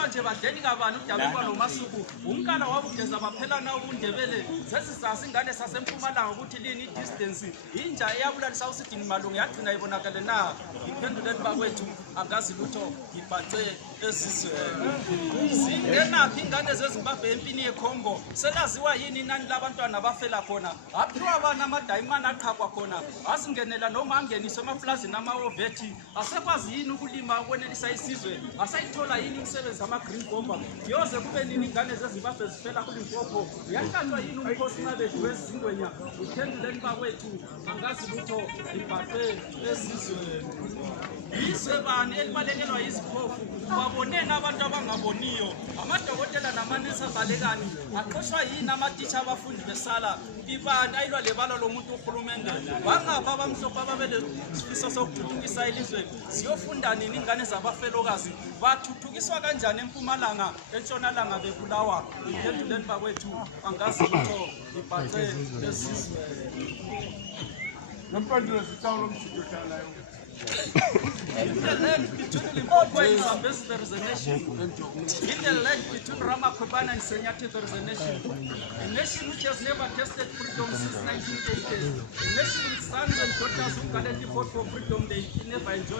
Baxoxa nje badleni kabani udabekwa nomasuku. Umkala wabugeza baphela na ubundebele. Sesisasa ingane sasempumalanga ukuthi lini distance. Inja eyabulalisa usidini malungu yagcina ibonakale na. Iphenduleni bakwethu angazi lutho ibhace ezizweni. Singenaphi ingane zeZimbabwe empini yekhombo. Selaziwa yini inani labantwana abafela khona. Aphiwa abana amadayimana aqhaqwa khona. Asingenela noma angeniswe emaplazini amawovethi. Asekwazi yini ukulima ukwenelisa isizwe. Asayithola yini umsebenzi ama-green bomber. Yoze kube nini ingane zeZimbabwe zifela kuLimpopo. Uyaqanjwa yini umkhosi mabedlu wezizingwenya. Uphenduleni bakwethu angazi lutho ibhace ezizweni. Yizwe bani elibalekelwa yiziphofu. Baboneni abantu abangaboniyo. Amadokotela namanesi avalekani. Aqoshwa yini amatitsha abafundi besala. Ibani ayilwa lebala lomuntu uHulumende. Bangapha abamhlophe ababele isifiso sokuthuthukisa ilizwe. Siyofunda nini ingane zabafelokazi. Bathuthukiswa kanjani eMpumalanga, eNtshonalanga bebulawa. Iphenduleni bakwethu angazi lutho ibhace ezizweni. Nampandulo sitawulo msitotalayo. In the land between Limpopo and Zambezi there is a nation. In the land between Ukubona and Njani there is a nation. A nation which has never tasted freedom since 1980. A nation with sons and daughters who gallantly fought for freedom they never enjoyed.